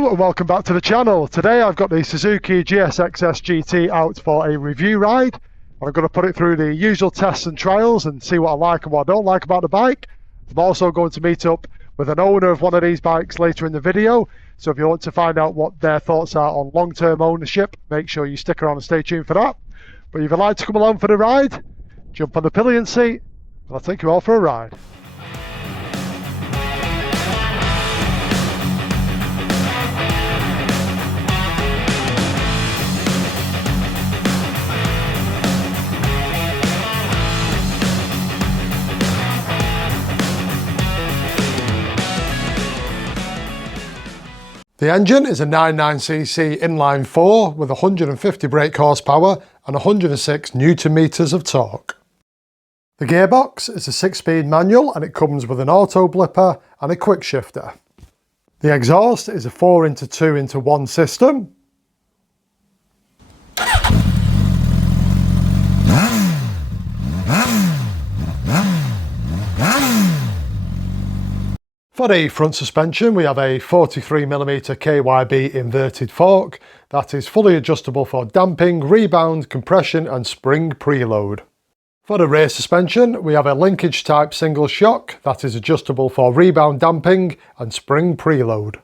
Hello and welcome back to the channel. Today I've got the Suzuki GSX-S GT out for a review ride. I'm going to put it through the usual tests and trials and see what I like and what I don't like about the bike. I'm also going to meet up with an owner of one of these bikes later in the video, so if you want to find out what their thoughts are on long-term ownership, make sure you stick around and stay tuned for that. But if you'd like to come along for the ride, jump on the pillion seat and I'll take you all for a ride. The engine is a 99cc inline 4 with 150 brake horsepower and 106 Newton meters of torque. The gearbox is a 6-speed manual and it comes with an auto blipper and a quick shifter. The exhaust is a 4x2x1 system. For the front suspension, we have a 43mm KYB inverted fork that is fully adjustable for damping, rebound, compression and spring preload. For the rear suspension, we have a linkage type single shock that is adjustable for rebound damping and spring preload.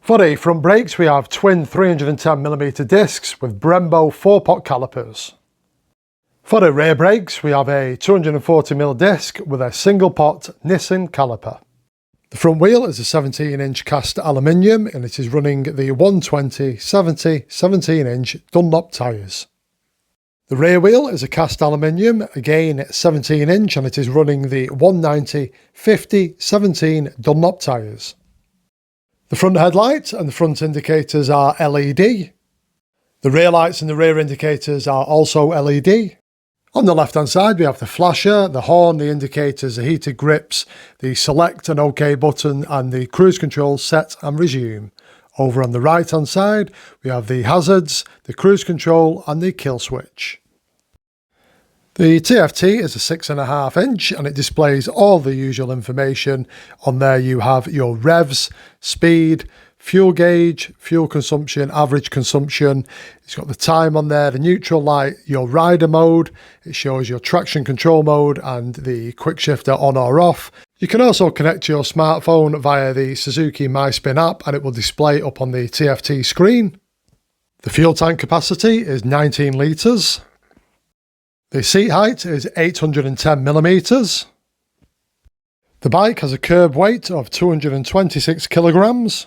For the front brakes, we have twin 310mm discs with Brembo 4-pot calipers. For the rear brakes, we have a 240mm disc with a single pot Nissan caliper. The front wheel is a 17-inch cast aluminium and it is running the 120/70 17-inch Dunlop tyres. The rear wheel is a cast aluminium, again 17-inch, and it is running the 190/50 17 Dunlop tyres. The front headlights and the front indicators are LED. The rear lights and the rear indicators are also LED. On the left hand side we have the flasher, the horn, the indicators, the heated grips, the select and OK button and the cruise control set and resume. Over on the right hand side we have the hazards, the cruise control and the kill switch. The TFT is a 6.5-inch and it displays all the usual information. On there you have your revs, speed, fuel gauge, fuel consumption, average consumption. It's got the time on there, the neutral light, your rider mode. It shows your traction control mode and the quick shifter on or off. You can also connect to your smartphone via the Suzuki MySpin app and it will display up on the TFT screen. The fuel tank capacity is 19 litres. The seat height is 810mm. The bike has a curb weight of 226 kilograms.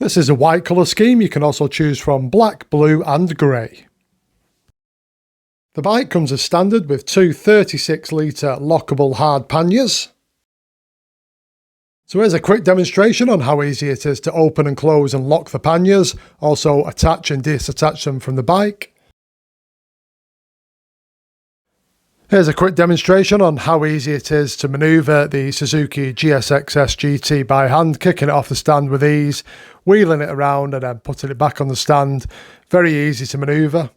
This is a white colour scheme. You can also choose from black, blue and grey. The bike comes as standard with two 36-litre lockable hard panniers. So here's a quick demonstration on how easy it is to open and close and lock the panniers, also attach and disattach them from the bike. Here's a quick demonstration on how easy it is to manoeuvre the Suzuki GSX-S GT by hand, kicking it off the stand with ease, wheeling it around and then putting it back on the stand. Very easy to manoeuvre.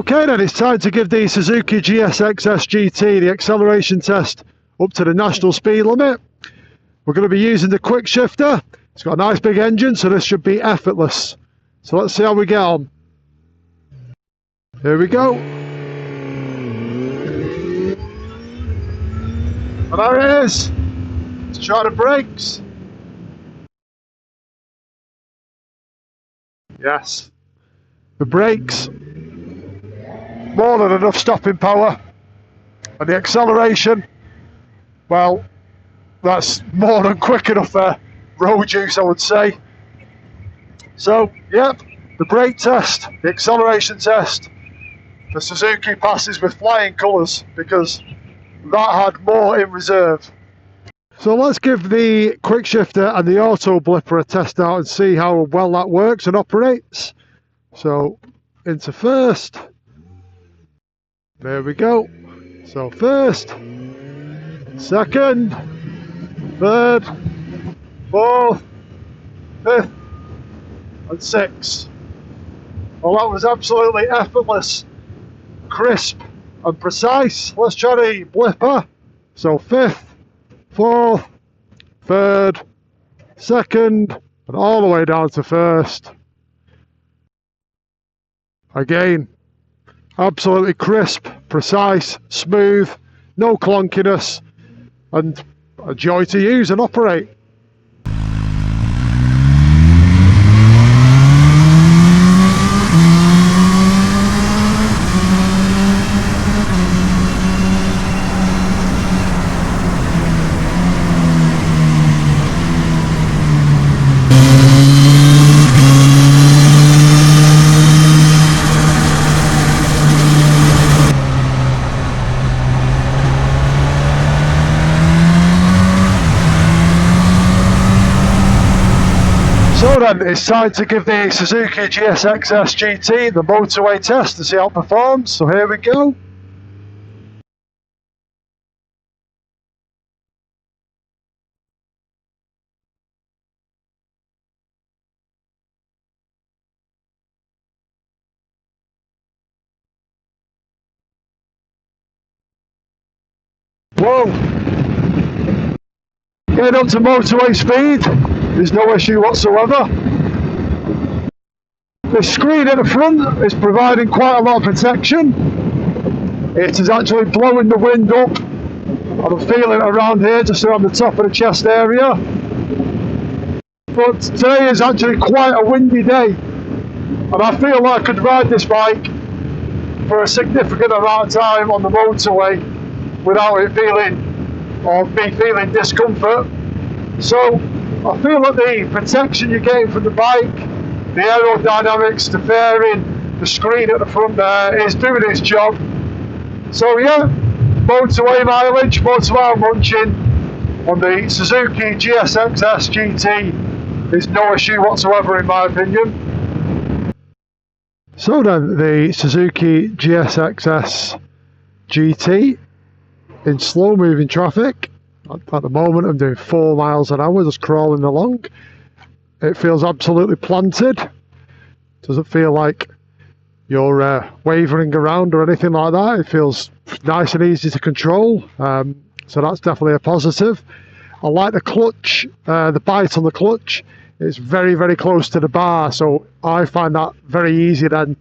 Okay then, it's time to give the Suzuki GSX-S GT the acceleration test up to the national speed limit. We're going to be using the quick shifter. It's got a nice big engine, so this should be effortless. So let's see how we get on. Here we go. And there it is. Let's try the brakes. Yes. The brakes, more than enough stopping power. And the acceleration, well, that's more than quick enough there. Road use, I would say. So, yep, the brake test, the acceleration test, the Suzuki passes with flying colours because that had more in reserve. So let's give the quick shifter and the auto blipper a test out and see how well that works and operates. So into first. There we go. So first, second, third, fourth, fifth and sixth. Well, that was absolutely effortless, crisp and precise. Let's try the blipper. So fifth, fourth, third, second, and all the way down to first. Again, absolutely crisp, precise, smooth, no clunkiness, and a joy to use and operate. So then, it's time to give the Suzuki GSX-S GT the motorway test to see how it performs. So here we go. Whoa! Getting up to motorway speed. There's no issue whatsoever. The screen at the front is providing quite a lot of protection. It is actually blowing the wind up. I'm feeling it around here, just around the top of the chest area. But today is actually quite a windy day, and I feel like I could ride this bike for a significant amount of time on the motorway without it feeling, or me feeling discomfort. So I feel that the protection you're getting from the bike, the aerodynamics, the fairing, the screen at the front there is doing its job. So yeah, motorway mileage, motorway munching on the Suzuki GSX-S GT is no issue whatsoever in my opinion. So then, the Suzuki GSX-S GT in slow moving traffic. At the moment I'm doing 4 miles an hour, just crawling along. It feels absolutely planted. Doesn't feel like you're wavering around or anything like that. It feels nice and easy to control. So that's definitely a positive. I like the clutch, the bite on the clutch. It's very, very close to the bar. So I find that very easy then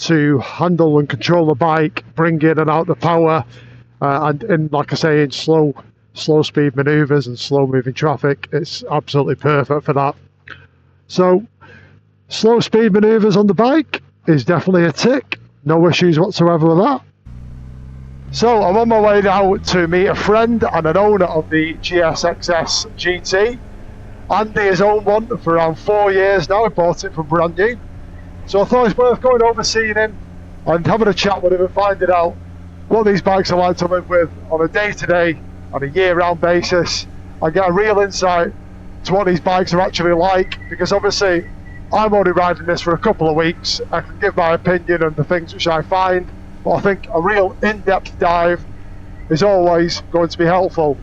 to handle and control the bike, bring in and out the power. And like I say, in slow speed maneuvers and slow moving traffic, it's absolutely perfect for that. So slow speed maneuvers on the bike is definitely a tick, no issues whatsoever with that. So I'm on my way now to meet a friend and an owner of the GSX-S GT. Andy has owned one for around 4 years now. I bought it from brand new, so I thought it's worth going over, seeing him and having a chat with him and finding out what these bikes are like to live with on a day-to-day, on a year-round basis. I get a real insight to what these bikes are actually like, because obviously I'm only riding this for a couple of weeks. I can give my opinion on the things which I find, but I think a real in-depth dive is always going to be helpful.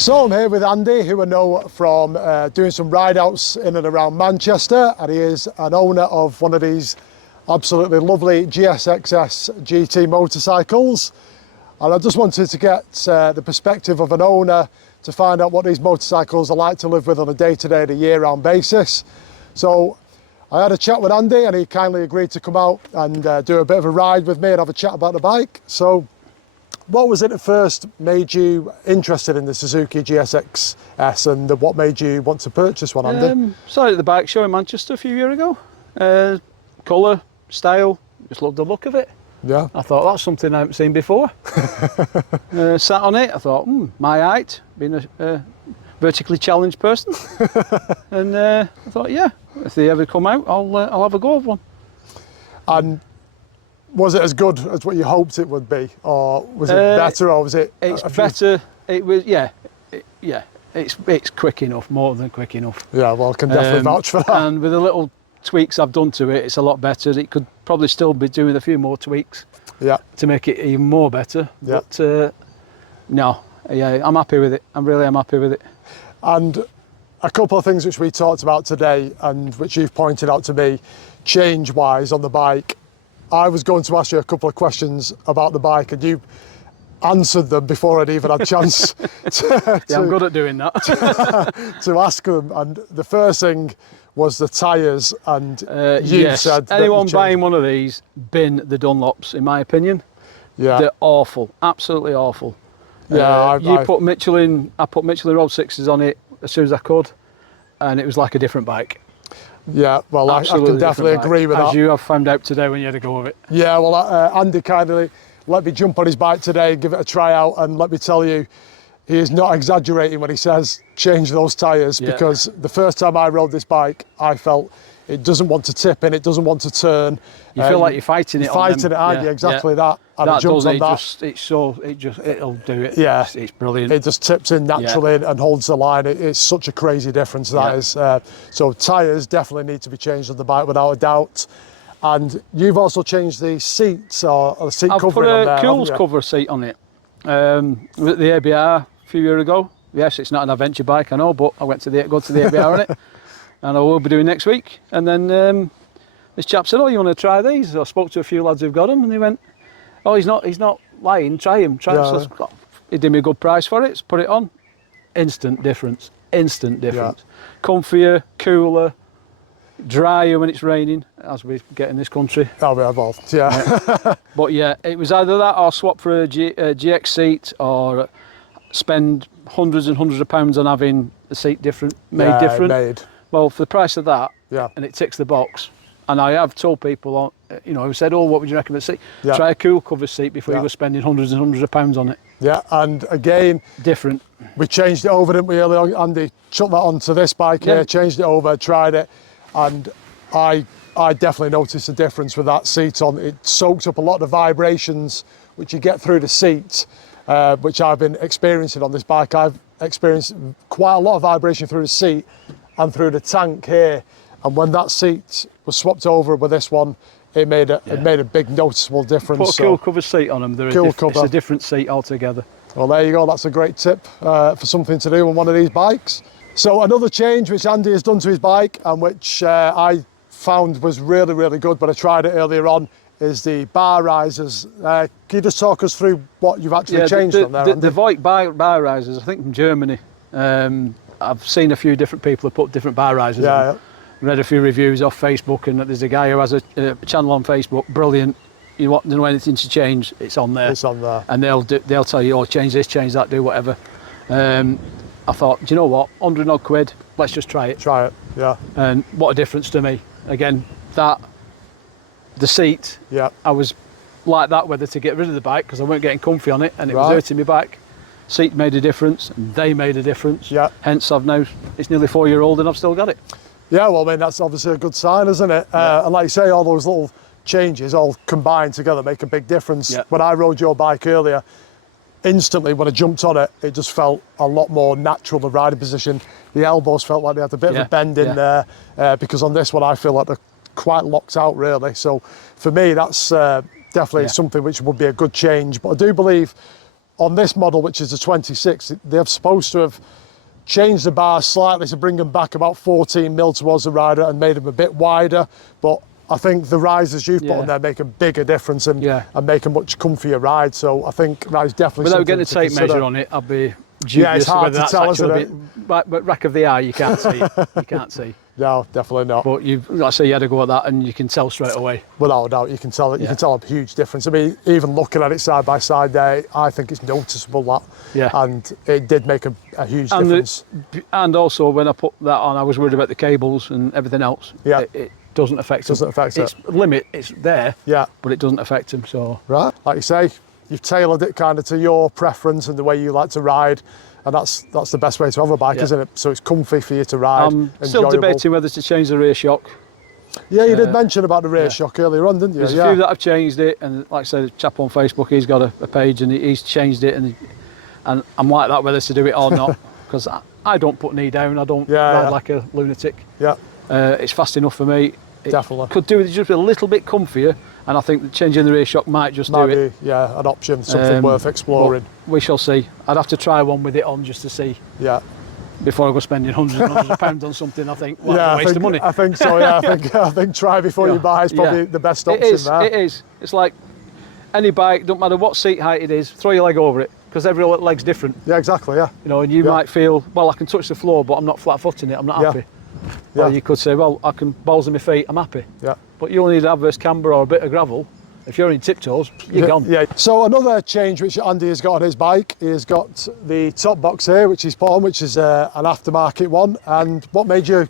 So I'm here with Andy, who I know from doing some ride outs in and around Manchester, and he is an owner of one of these absolutely lovely GSX-S GT motorcycles. And I just wanted to get the perspective of an owner to find out what these motorcycles are like to live with on a day-to-day and a year-round basis. So I had a chat with Andy, and he kindly agreed to come out and do a bit of a ride with me and have a chat about the bike. So what was it that first made you interested in the Suzuki GSX-S, and what made you want to purchase one, Andy? Started at the bike show in Manchester a few years ago. Colour, style, just loved the look of it. Yeah. I thought that's something I haven't seen before. Sat on it, I thought, my height, being a vertically challenged person. And I thought, yeah, if they ever come out, I'll have a go of one. And was it as good as what you hoped it would be, or was it better, or was it? It's better. It was, yeah. It's quick enough, more than quick enough. Yeah, well, I can definitely vouch for that. And with the little tweaks I've done to it, it's a lot better. It could probably still be doing a few more tweaks. Yeah. To make it even more better. Yeah. But no, yeah, I'm happy with it. I really am happy with it. And a couple of things which we talked about today, and which you've pointed out to me, change-wise on the bike. I was going to ask you a couple of questions about the bike, and you answered them before I'd even had a chance to, yeah, I'm good at doing that. to ask them. And the first thing was the tyres, and you yes. said anyone buying one of these, bin the Dunlops, in my opinion. Yeah. They're awful, absolutely awful. Yeah, I put Michelin Road 6s on it as soon as I could, and it was like a different bike. Yeah, well, I can definitely agree with that. As you have found out today when you had a go of it. Yeah, well, Andy kindly let me jump on his bike today, give it a try out, and let me tell you, he is not exaggerating when he says change those tyres, because the first time I rode this bike, I felt it doesn't want to tip in, it doesn't want to turn. You feel like you're fighting it on them. Fighting it, aren't you? Exactly that. And that it jumps on that. It'll do it. Yeah. It's brilliant. It just tips in naturally and holds the line. It's such a crazy difference, that is. So tyres definitely need to be changed on the bike without a doubt. And you've also changed the seats, or the seat covering on there. I've put a Cools cover seat on it. With the ABR a few years ago. Yes, it's not an adventure bike, I know, but I went to the ABR on it, and I will be doing next week. And then this chap said, "Oh, you want to try these?" So I spoke to a few lads who've got them, and they went, "Oh, he's not lying. Try him. So he did me a good price for it. So put it on. Instant difference. Instant difference. Yeah. Comfier, cooler, drier when it's raining, as we get in this country. Oh, we have all. Yeah. But yeah, it was either that or swap for a GX seat, or spend hundreds and hundreds of pounds on having the seat made different. Well, for the price of that, and it ticks the box. And I have told people, who said, "Oh, what would you recommend seat?" Yeah. Try a cool cover seat before you go spending hundreds and hundreds of pounds on it. Yeah, and again, different. We changed it over, didn't we, earlier on? Andy chucked that onto this bike here, changed it over, tried it, and I definitely noticed a difference with that seat on. It soaked up a lot of the vibrations which you get through the seat, which I've been experiencing on this bike. I've experienced quite a lot of vibration through the seat and through the tank here. And when that seat was swapped over with this one, it made a big noticeable difference. Put a cool cover seat on them. It's a different seat altogether. Well, there you go. That's a great tip for something to do on one of these bikes. So another change which Andy has done to his bike, and which I found was really, really good, but I tried it earlier on, is the bar risers. Can you just talk us through what you've actually changed on there, Andy? The Voigt bar risers, I think from Germany. I've seen a few different people who put different bar risers on. Read a few reviews off Facebook, and there's a guy who has a channel on Facebook, brilliant. You want to know anything to change, it's on there. It's on there. And they'll tell you, "Oh, change this, change that, do whatever." I thought, do you know what, 100 odd quid, let's just try it. Try it, yeah. And what a difference to me. Again, the seat, I was like that whether to get rid of the bike, because I weren't getting comfy on it, and it was hurting me back. Seat made a difference, and they made a difference. Yeah. Hence, it's nearly 4 years old and I've still got it. Yeah, well, I mean, that's obviously a good sign, isn't it? And like you say, all those little changes all combined together make a big difference. Yeah. When I rode your bike earlier, instantly when I jumped on it, it just felt a lot more natural, the riding position. The elbows felt like they had a bit of a bend in there, because on this one I feel like they're quite locked out, really. So for me, that's definitely something which would be a good change. But I do believe on this model, which is the 26, they're supposed to have changed the bars slightly to bring them back about 14 mil towards the rider and made them a bit wider. But I think the risers you've put on there make a bigger difference and make a much comfier ride. So I think that is definitely without getting a tape measure on it, I'd be dubious it's hard whether to tell, isn't it? But rack of the eye, you can't see. You can't see. No, definitely not. But like I say, you had to go at that, and you can tell straight away. Without a doubt, you can tell it. You can tell a huge difference. I mean, even looking at it side by side there, I think it's noticeable that. Yeah. And it did make a huge difference. And also, when I put that on, I was worried about the cables and everything else. Yeah. It doesn't affect them. Doesn't affect it. It's limit. It's there. Yeah. But it doesn't affect them. So. Right. Like you say, you've tailored it kind of to your preference and the way you like to ride. And that's the best way to have a bike, isn't it? So it's comfy for you to ride. I'm still debating whether to change the rear shock. Yeah, you did mention about the rear shock earlier on, didn't you? There's a few that have changed it, and like I said, the chap on Facebook, he's got a page and he's changed it, and I'm like that whether to do it or not, because I don't put knee down, I don't ride like a lunatic. Yeah. It's fast enough for me. Definitely. Could do it just a little bit comfier, and I think that changing the rear shock might do it. Yeah, an option, something worth exploring. We shall see. I'd have to try one with it on just to see. Yeah. Before I go spending hundreds and hundreds of pounds on something, I think, what a waste of money. I think so, yeah. I think try before you buy is probably the best option there. It is. It's like any bike, don't matter what seat height it is, throw your leg over it, because every leg's different. Yeah, exactly, yeah. You know, and you might feel, well, I can touch the floor, but I'm not flat-footing it, I'm not happy. Or you could say, well, I can balls in my feet, I'm happy. Yeah. But you only need an adverse camber or a bit of gravel. If you're in tiptoes, you're gone. Yeah. So another change which Andy has got on his bike, he's got the top box here, which he's put on, which is an aftermarket one. And what made you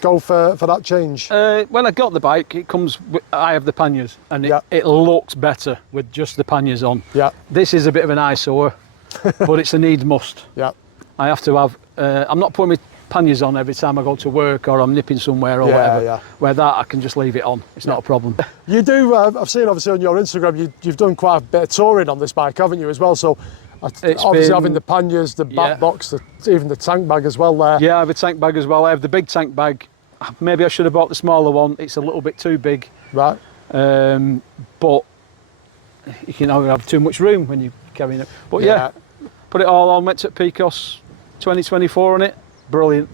go for that change? When I got the bike, I have the panniers, and it looks better with just the panniers on. Yeah. This is a bit of an eyesore, but it's a need must. Yeah. I have to have. I'm not putting my panniers on every time I go to work or I'm nipping somewhere or whatever. Yeah. Where that I can just leave it on. It's not a problem. You do. I've seen obviously on your Instagram you've done quite a bit of touring on this bike, haven't you, as well? So obviously having the panniers, the back box, even the tank bag as well there. Yeah, I have a tank bag as well. I have the big tank bag. Maybe I should have bought the smaller one. It's a little bit too big. Right. But you can have too much room when you're carrying it. But yeah, put it all on. Went to Picos 2024 on it. Brilliant.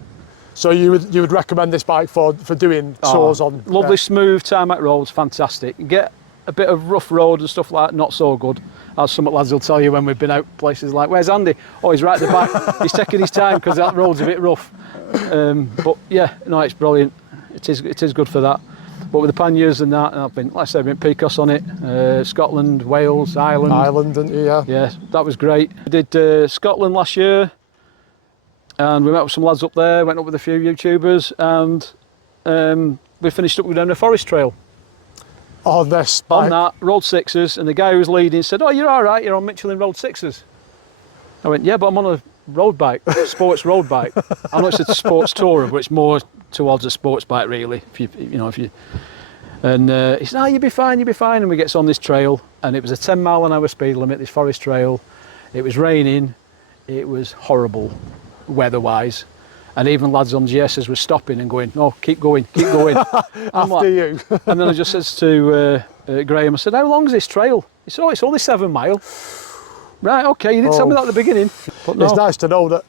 So you would recommend this bike for doing tours on? Lovely smooth tarmac roads, fantastic. Get a bit of rough road and stuff like that, not so good. As some lads will tell you when we've been out places like, where's Andy? Oh, he's right at the back. He's taking his time because that road's a bit rough. But yeah, no, it's brilliant. It is good for that. But with the panniers and that, and I've been, like I said, I've been Picos on it, Scotland, Wales, Ireland. Ireland, didn't you? Yeah. Yeah, that was great. I did Scotland last year. And we met with some lads up there, went up with a few YouTubers, and we finished up down a forest trail. Oh, this bike. On that, Road 6s, and the guy who was leading said, oh, you're all right, you're on Michelin Road 6s. I went, yeah, but I'm on a road bike, sports road bike. I know it's a sports tourer, but it's more towards a sports bike, really. And he said, oh, you'll be fine, and we get on this trail, and it was a 10 mile an hour speed limit, this forest trail. It was raining, it was horrible. Weather-wise, and even lads on GS's were stopping and going, no, keep going. After you. And then I just said to Graham, I said, how long is this trail? He said, oh, it's only 7 mile. Right, okay, you didn't tell me that at the beginning. But no. It's nice to know that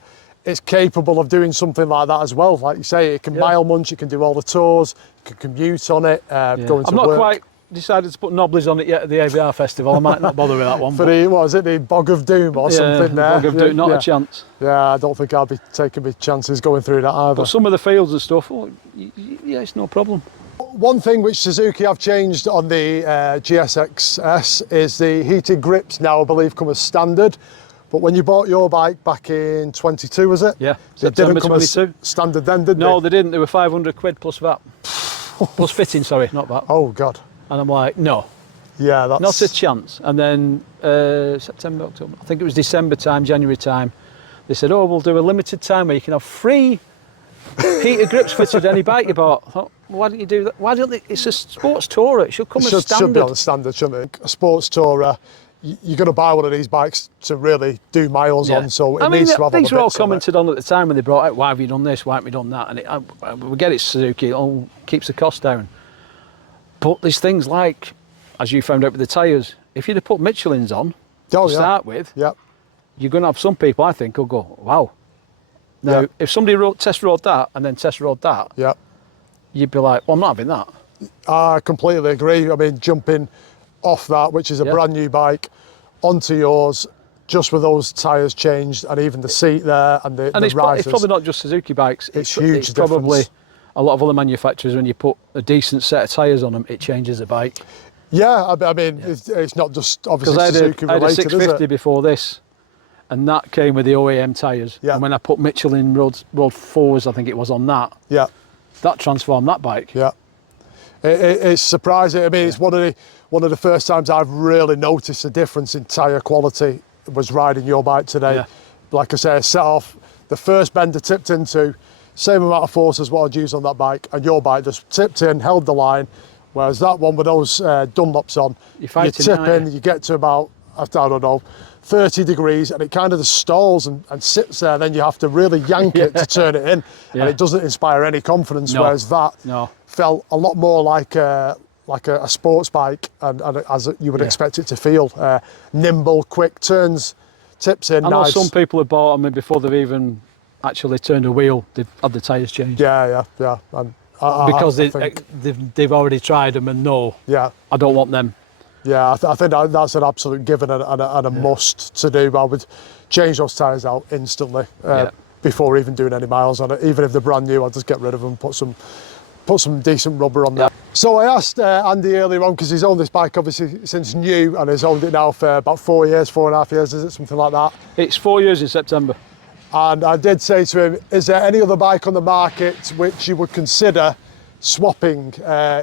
it's capable of doing something like that as well. Like you say, it can mile munch, it can do all the tours, you can commute on it, going to work. I'm not quite decided to put knobblies on it yet at the ABR festival. I might not bother with that one. For the Bog of Doom or something there? Bog of Doom, not a chance. Yeah, I don't think I'll be taking my chances going through that either. But some of the fields and stuff, yeah, it's no problem. One thing which Suzuki have changed on the GSX-S is the heated grips now, I believe, come as standard. But when you bought your bike back in 22, was it? Yeah, it didn't come 22. As standard then, did they? No, they didn't. They were 500 quid plus VAT. Plus fitting, sorry, not VAT. Oh, God. And I'm like, no. Yeah, that's... Not a chance. And then September, October, I think it was December time, January time, they said, oh, we'll do a limited time where you can have free heated grips fitted any bike you bought. I thought, why don't you do that? Why don't they? It's a sports tourer. It should come as standard. It should be on the standard, shouldn't it? A sports tourer, you're going to buy one of these bikes to really do miles on, so it needs to have things were all commented on at the time when they brought it. Why have you done this? Why haven't we done that? And we get it, Suzuki. It all keeps the cost down. But there's things like, as you found out with the tyres, if you'd have put Michelin's on to start with, you're going to have some people, I think, who'll go, wow. Now, if somebody test rode that and then test rode that, you'd be like, well, I'm not having that. I completely agree. I mean, jumping off that, which is a brand new bike, onto yours, just with those tyres changed and even the seat there and the risers. It's probably not just Suzuki bikes. It's huge. It's probably a lot of other manufacturers, when you put a decent set of tyres on them, it changes the bike. Yeah, I mean, it's not just obviously Suzuki related, I had a 650 before this, and that came with the OEM tyres. Yeah. And when I put Michelin Road 4s, I think it was on that, that transformed that bike. Yeah. It's surprising. I mean, it's one of the first times I've really noticed a difference in tyre quality was riding your bike today. Yeah. Like I say, I set off, the first bend I tipped into, same amount of force as what I'd used on that bike, and your bike just tipped in, held the line, whereas that one with those Dunlops on, you tip in, you get to about, I don't know, 30 degrees, and it kind of just stalls and sits there, then you have to really yank it to turn it in, and it doesn't inspire any confidence, whereas that felt a lot more like a sports bike, and as you would expect it to feel. Nimble, quick turns, tips in, I know nice. some people have bought them before they've even actually turned a wheel, they've had the tyres changed. Yeah. And because they've already tried them and know, I don't want them. Yeah, I think that's an absolute given and a must to do. I would change those tyres out instantly before even doing any miles on it. Even if they're brand new, I'll just get rid of them, put some decent rubber on there. So I asked Andy earlier on, because he's owned this bike obviously since new, and he's owned it now for about 4.5 years, is it, something like that? It's 4 years in September. And I did say to him, is there any other bike on the market which you would consider swapping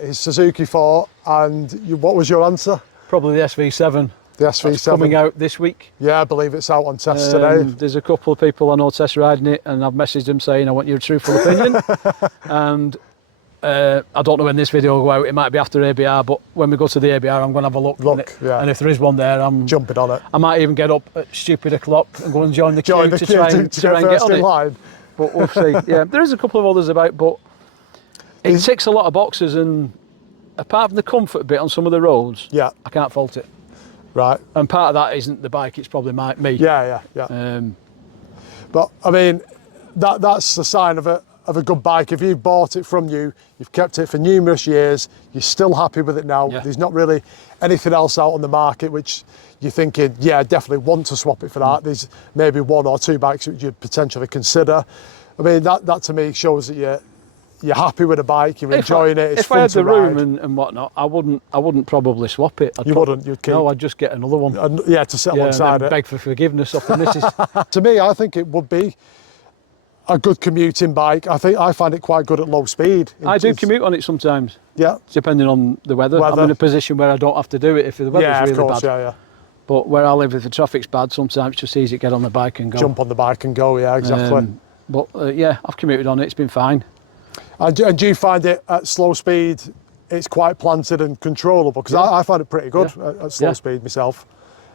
his Suzuki for? And what was your answer? Probably the SV7. The SV7. That's coming out this week. Yeah, I believe it's out on test today. There's a couple of people I know test riding it, and I've messaged them saying I want your truthful opinion. And I don't know when this video will go out, it might be after ABR, but when we go to the ABR, I'm going to have a look. And if there is one there, I'm jumping on it. I might even get up at stupid o'clock and go and join the queue to try and get on it. Line. But we'll see. Yeah, there is a couple of others about, but it ticks a lot of boxes, and apart from the comfort bit on some of the roads, I can't fault it. Right. And part of that isn't the bike, it's probably me. Yeah. But I mean, that's the sign of a good bike. If you've bought it from you, you've kept it for numerous years, you're still happy with it now. There's not really anything else out on the market which you're thinking, I definitely want to swap it for that. There's maybe one or two bikes which you'd potentially consider. I mean, that to me shows that you're happy with the bike, you're enjoying it, it's fun to ride. If I had the room and whatnot, I wouldn't probably swap it. Wouldn't? You'd keep? No, I'd just get another one. To sit alongside it. Beg for forgiveness off the missus. To me, I think it would be a good commuting bike. I find it quite good at low speed. I do commute on it sometimes. Yeah. Depending on the weather. I'm in a position where I don't have to do it if the weather's really bad. Yeah. But where I live, if the traffic's bad, sometimes it's just easy to get on the bike and go. Jump on the bike and go, yeah, exactly. I've commuted on it, it's been fine. And do you find it at slow speed, it's quite planted and controllable? Because I find it pretty good at slow speed myself.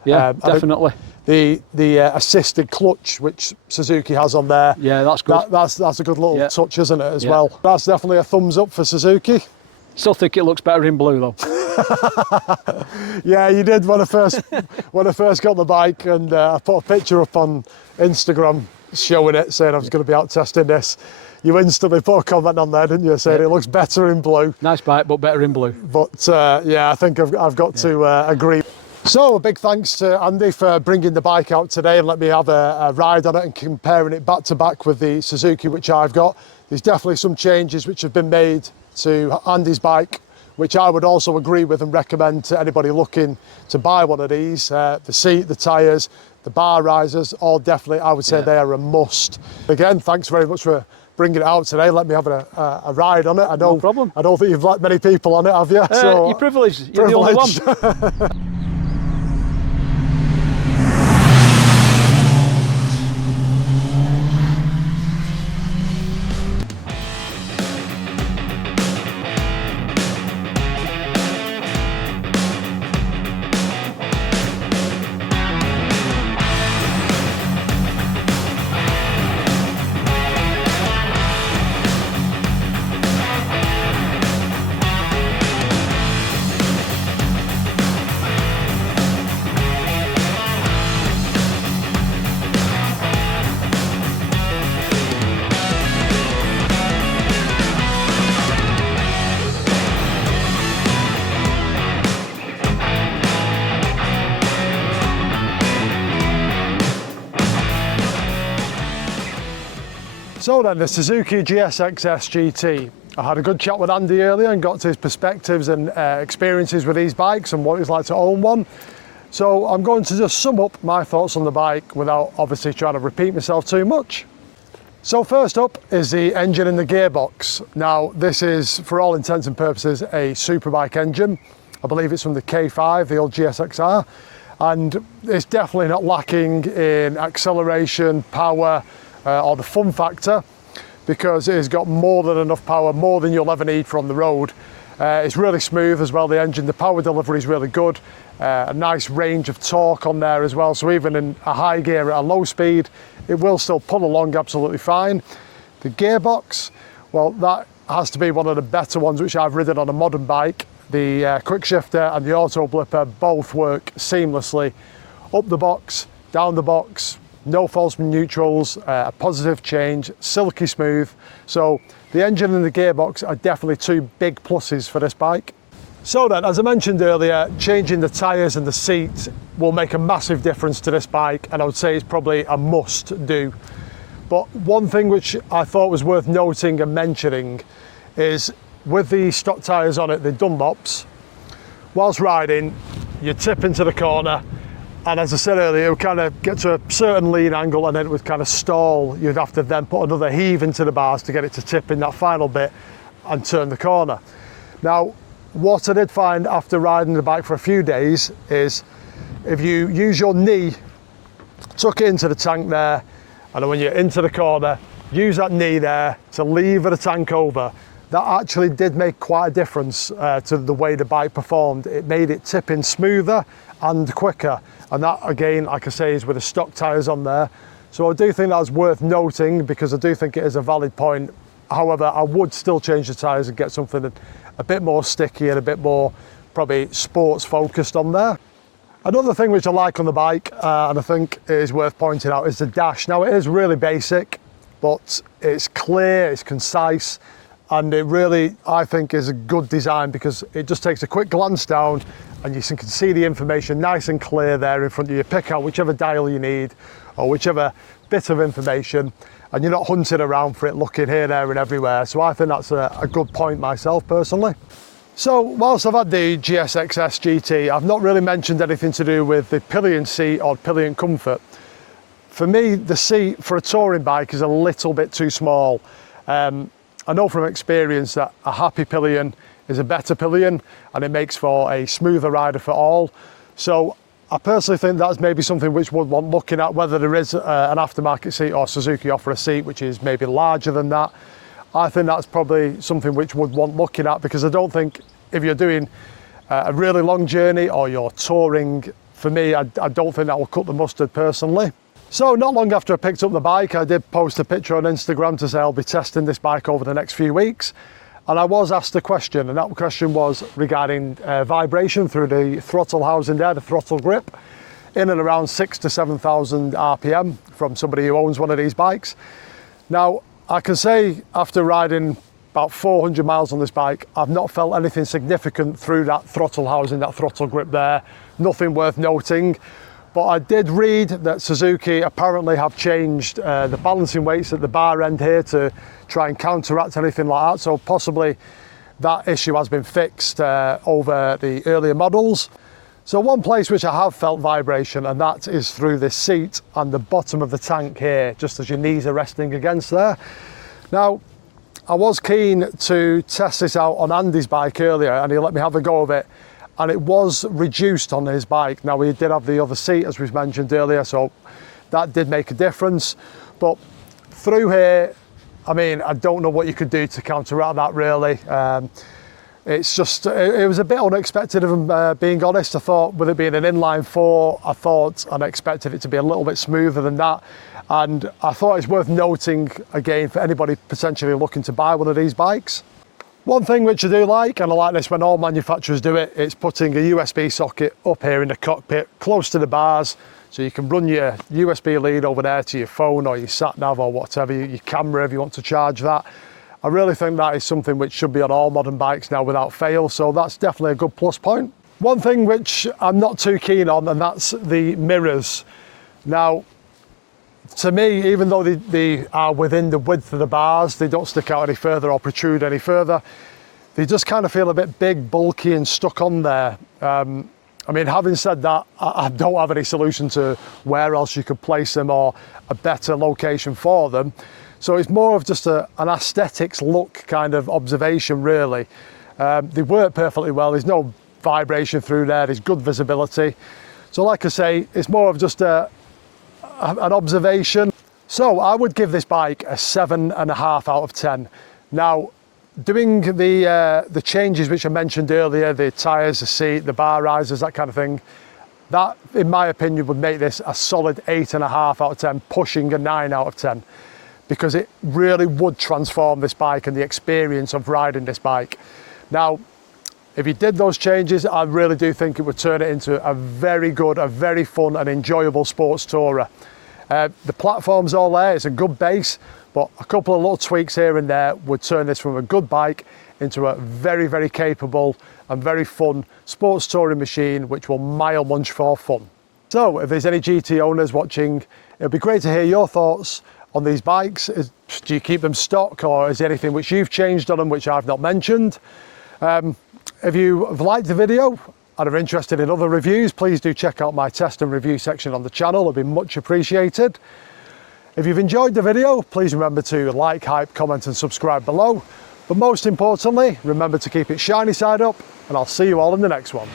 Yeah, definitely. The assisted clutch which Suzuki has on there. Yeah, that's good. That's a good little touch, isn't it, as well? That's definitely a thumbs up for Suzuki. Still think it looks better in blue though. Yeah, you did when I first got the bike, and I put a picture up on Instagram showing it, saying I was going to be out testing this. You instantly put a comment on there, didn't you, saying it looks better in blue. Nice bike, but better in blue. But I think I've got to agree. So a big thanks to Andy for bringing the bike out today and let me have a ride on it and comparing it back to back with the Suzuki which I've got. There's definitely some changes which have been made to Andy's bike, which I would also agree with and recommend to anybody looking to buy one of these. The seat, the tyres, the bar risers, all definitely, I would say they are a must. Again, thanks very much for bringing it out today. Let me have a ride on it. No problem. I don't think you've let many people on it, have you? You're privileged. You're the only one. So then, the Suzuki GSX-S GT. I had a good chat with Andy earlier and got his perspectives and experiences with these bikes and what it's like to own one. So I'm going to just sum up my thoughts on the bike without obviously trying to repeat myself too much. So first up is the engine and the gearbox. Now this is, for all intents and purposes, a superbike engine. I believe it's from the K5, the old GSX-R, and it's definitely not lacking in acceleration, power, or the fun factor, because it has got more than enough power, more than you'll ever need from the road. It's really smooth as well, the engine. The power delivery is really good. A nice range of torque on there as well, so even in a high gear at a low speed, it will still pull along absolutely fine. The gearbox, well, that has to be one of the better ones which I've ridden on a modern bike. The quick shifter and the auto blipper both work seamlessly. Up the box, down the box, no false neutrals, a positive change, silky smooth. So the engine and the gearbox are definitely two big pluses for this bike. So then, as I mentioned earlier, changing the tyres and the seat will make a massive difference to this bike, and I would say it's probably a must do. But one thing which I thought was worth noting and mentioning is with the stock tyres on it, the Dunlops, whilst riding, you tip into the corner, and as I said earlier, it would kind of get to a certain lean angle and then it would kind of stall. You'd have to then put another heave into the bars to get it to tip in that final bit and turn the corner. Now, what I did find after riding the bike for a few days is if you use your knee, tuck it into the tank there, and then when you're into the corner, use that knee there to lever the tank over. That actually did make quite a difference to the way the bike performed. It made it tip in smoother and quicker. And that, again, like I say, is with the stock tyres on there. So I do think that's worth noting because I do think it is a valid point. However, I would still change the tyres and get something a bit more sticky and a bit more probably sports focused on there. Another thing which I like on the bike, and I think it is worth pointing out, is the dash. Now it is really basic, but it's clear, it's concise, and it really, I think, is a good design because it just takes a quick glance down and you can see the information nice and clear there in front of you. Pick out whichever dial you need or whichever bit of information, and you're not hunting around for it, looking here, there and everywhere. So I think that's a good point myself personally. So whilst I've had the GSX-S GT, I've not really mentioned anything to do with the pillion seat or pillion comfort. For me, the seat for a touring bike is a little bit too small. I know from experience that a happy pillion is a better pillion and it makes for a smoother rider for all. So I personally think that's maybe something which would want looking at, whether there is an aftermarket seat or Suzuki offer a seat which is maybe larger than that. I think that's probably something which would want looking at, because I don't think if you're doing a really long journey or you're touring, for me, I don't think that will cut the mustard personally. So not long after I picked up the bike, I did post a picture on Instagram to say I'll be testing this bike over the next few weeks. And I was asked a question, and that question was regarding vibration through the throttle housing there, the throttle grip, in and around 6,000 to 7,000 RPM from somebody who owns one of these bikes. Now, I can say after riding about 400 miles on this bike, I've not felt anything significant through that throttle housing, that throttle grip there, nothing worth noting. But I did read that Suzuki apparently have changed the balancing weights at the bar end here to try and counteract anything like that. So possibly that issue has been fixed over the earlier models. So one place which I have felt vibration, and that is through this seat and the bottom of the tank here, just as your knees are resting against there. Now, I was keen to test this out on Andy's bike earlier, and he let me have a go of it. And it was reduced on his bike. Now, we did have the other seat, as we've mentioned earlier, so that did make a difference. But through here, I mean, I don't know what you could do to counteract that, really. It's just, it was a bit unexpected of him, being honest. I thought, with it being an inline four, I thought and expected it to be a little bit smoother than that. And I thought it's worth noting, again, for anybody potentially looking to buy one of these bikes. One thing which I do like, and I like this when all manufacturers do it, it's putting a USB socket up here in the cockpit, close to the bars, so you can run your USB lead over there to your phone or your sat nav or whatever, your camera if you want to charge that. I really think that is something which should be on all modern bikes now without fail, so that's definitely a good plus point. One thing which I'm not too keen on, and that's the mirrors. Now, to me, even though they are within the width of the bars, they don't stick out any further or protrude any further. They just kind of feel a bit big, bulky and stuck on there. I mean, having said that, I don't have any solution to where else you could place them or a better location for them. So it's more of just an aesthetics look kind of observation, really. They work perfectly well. There's no vibration through there. There's good visibility. So like I say, it's more of just an observation. So I would give this bike a 7.5 out of 10. Now, doing the changes which I mentioned earlier, the tyres, the seat, the bar risers, that kind of thing, that, in my opinion, would make this a solid 8.5 out of 10, pushing a 9 out of 10, because it really would transform this bike and the experience of riding this bike. Now, if you did those changes, I really do think it would turn it into a very good, a very fun and enjoyable sports tourer. The platform's all there, it's a good base, but a couple of little tweaks here and there would turn this from a good bike into a very, very capable and very fun sports touring machine, which will mile munch for fun. So if there's any GT owners watching, it'd be great to hear your thoughts on these bikes. Do you keep them stock, or is there anything which you've changed on them which I've not mentioned? If you have liked the video and are interested in other reviews, please do check out my test and review section on the channel. It'll be much appreciated. If you've enjoyed the video, please remember to like, hype, comment and subscribe below. But most importantly, remember to keep it shiny side up, and I'll see you all in the next one.